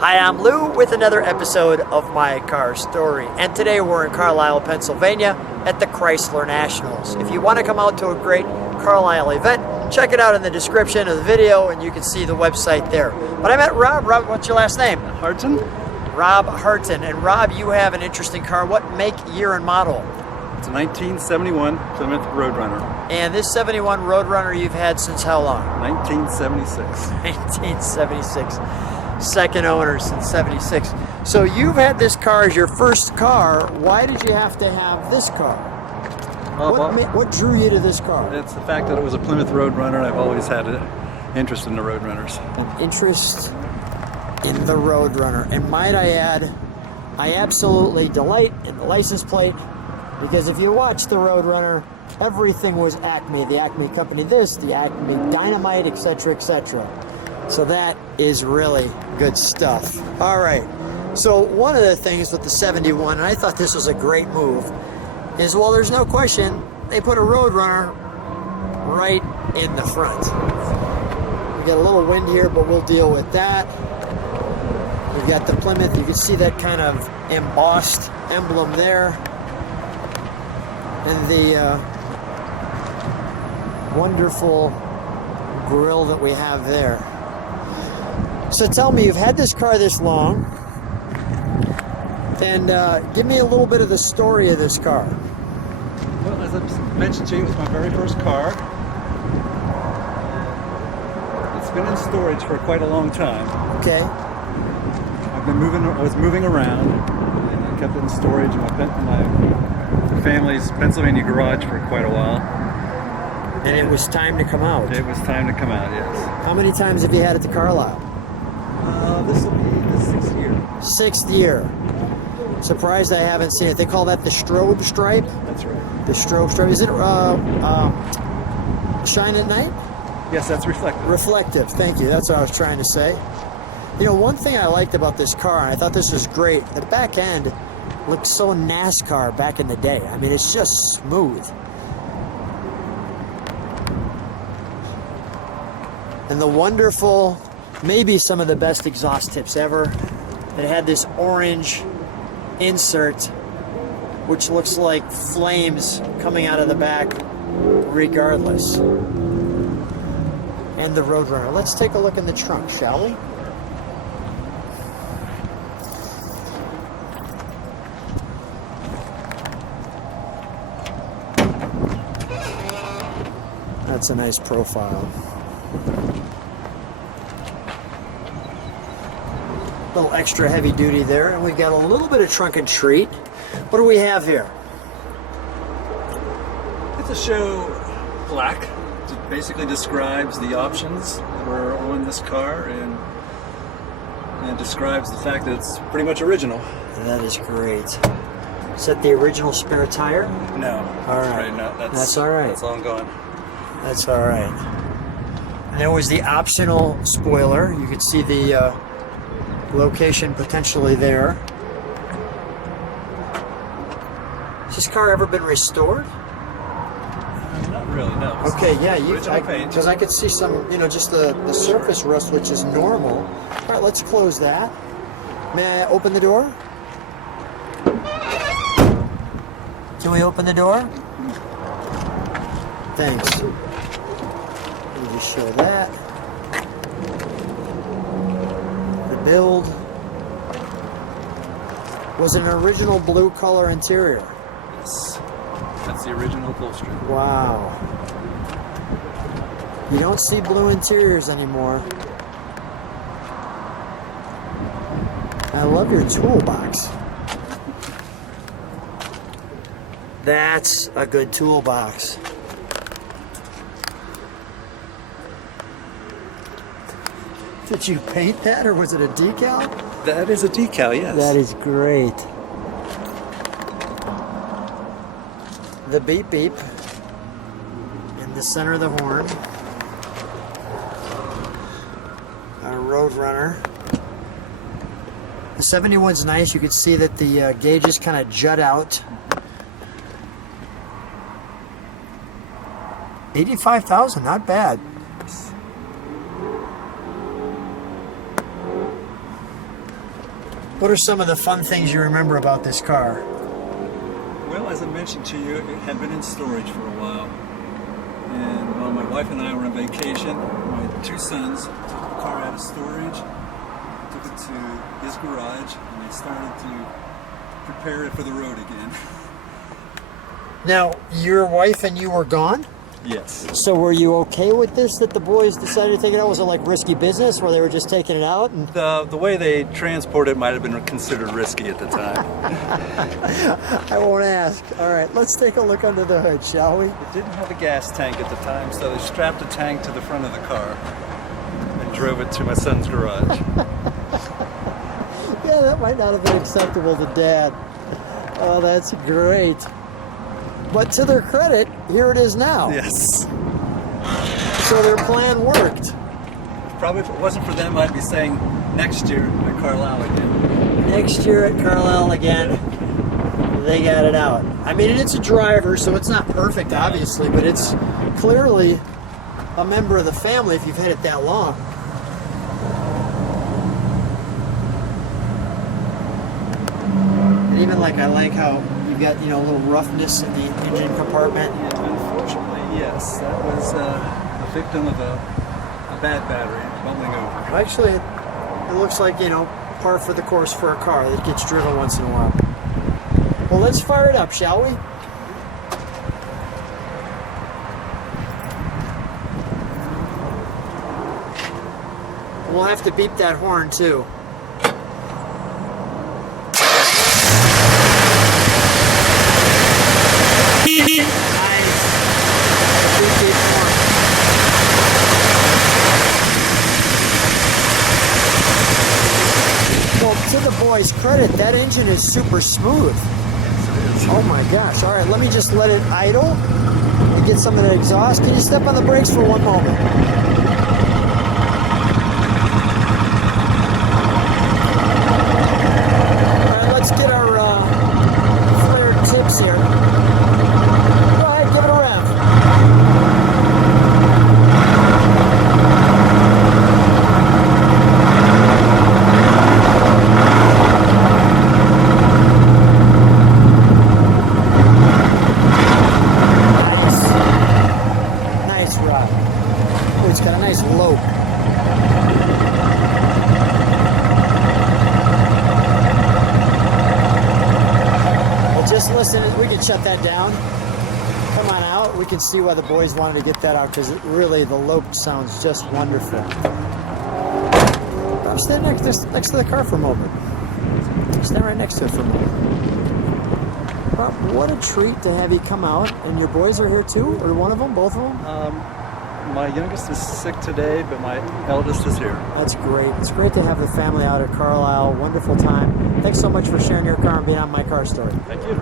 Hi, I'm Lou with another episode of My Car Story, and today we're in Carlisle, Pennsylvania at the Chrysler Nationals. If you want to come out to a great Carlisle event, check it out in the description of the video and you can see the website there. But I met Rob. Rob, what's your last name? Harten. Rob Harten. And Rob, you have an interesting car. What make, year, and model? It's a 1971 Plymouth Road Runner. And this 71 Road Runner you've had since how long? 1976. 1976. Second owner since 76. So you've had this car as your first car. Why did you have to have this car? What drew you to this car? It's the fact that it was a Plymouth Road Runner. I've always had an interest in the Road Runners. An interest in the Road Runner. And might I add, I absolutely delight in the license plate, because if you watch the Road Runner, everything was Acme, the Acme company this, the Acme Dynamite, etc., etc. So that is really good stuff. All right, so one of the things with the 71, and I thought this was a great move, is, well, there's no question, they put a Road Runner right in the front. We got a little wind here, but we'll deal with that. We've got the Plymouth, you can see that kind of embossed emblem there. And the wonderful grille that we have there. So tell me, you've had this car this long, and give me a little bit of the story of this car. Well, as I mentioned to you, it was my very first car. It's been in storage for quite a long time. Okay. I was moving around, and I kept it in storage in my family's Pennsylvania garage for quite a while. And it was time to come out. It was time to come out, yes. How many times have you had it to Carlisle? This will be the 6th year. 6th year. Surprised I haven't seen it. They call that the strobe stripe? That's right. The strobe stripe. Is it shine at night? Yes, that's reflective. Reflective, thank you. That's what I was trying to say. You know, one thing I liked about this car, and I thought this was great, the back end looked so NASCAR back in the day. I mean, it's just smooth. And the wonderful, maybe some of the best exhaust tips ever. It had this orange insert, which looks like flames coming out of the back regardless. And the Road Runner. Let's take a look in the trunk, shall we? That's a nice profile. A little extra heavy duty there, and we've got a little bit of trunk and treat. What do we have here? It's a show black. It basically describes the options that were on this car, and describes the fact that it's pretty much original. That is great. Is that the original spare tire? No. All right. No, that's all right. That's long gone. That's all right. And there was the optional spoiler. You could see the location potentially there. Has this car ever been restored? Not really, no. Okay, yeah, because I could see some, just the surface rust, which is normal. All right, let's close that. May I open the door? Can we open the door? Thanks. Let me just show that. The build was an original blue color interior. Yes. That's the original upholstery. Wow. You don't see blue interiors anymore. I love your toolbox. That's a good toolbox. Did you paint that, or was it a decal? That is a decal, yes. That is great. The beep beep in the center of the horn. A Road Runner. The 71's nice. You can see that the gauges kind of jut out. 85,000, not bad. What are some of the fun things you remember about this car? Well, as I mentioned to you, it had been in storage for a while. And while my wife and I were on vacation, my two sons took the car out of storage, took it to his garage, and they started to prepare it for the road again. Now, your wife and you were gone? Yes. So were you okay with this, that the boys decided to take it out? Was it like risky business where they were just taking it out? And The way they transported it might have been considered risky at the time. I won't ask. All right, let's take a look under the hood, shall we? It didn't have a gas tank at the time, so they strapped a tank to the front of the car and drove it to my son's garage. Yeah, that might not have been acceptable to Dad. Oh, that's great. But to their credit, here it is now. Yes. So their plan worked. Probably if it wasn't for them, I'd be saying next year at Carlisle again. Next year at Carlisle again, they got it out. I mean, it's a driver, so it's not perfect, obviously, but it's clearly a member of the family if you've had it that long. And even I like how you've got, a little roughness in the engine compartment. Unfortunately, yes. That was a victim of a bad battery bubbling over. Actually, it looks like, par for the course for a car that gets driven once in a while. Well, let's fire it up, shall we? We'll have to beep that horn, too. Well, to the boys' credit, that engine is super smooth. Oh my gosh. All right, let me just let it idle and get some of that exhaust. Can you step on the brakes for one moment? All right, let's get our flared tips here. Go ahead, give it a rev. Nice ride. Oh, it's got a nice lope. Well, just listen. We can shut that down. Come on out. We can see why the boys wanted to get that out because really the lope sounds just wonderful. I'll stand next to the car for a moment. Stand right next to it for a moment. Rob, what a treat to have you come out. And your boys are here too? Or one of them? Both of them? My youngest is sick today, but my eldest is here. That's great. It's great to have the family out at Carlisle. Wonderful time. Thanks so much for sharing your car and being on My Car Story. Thank you.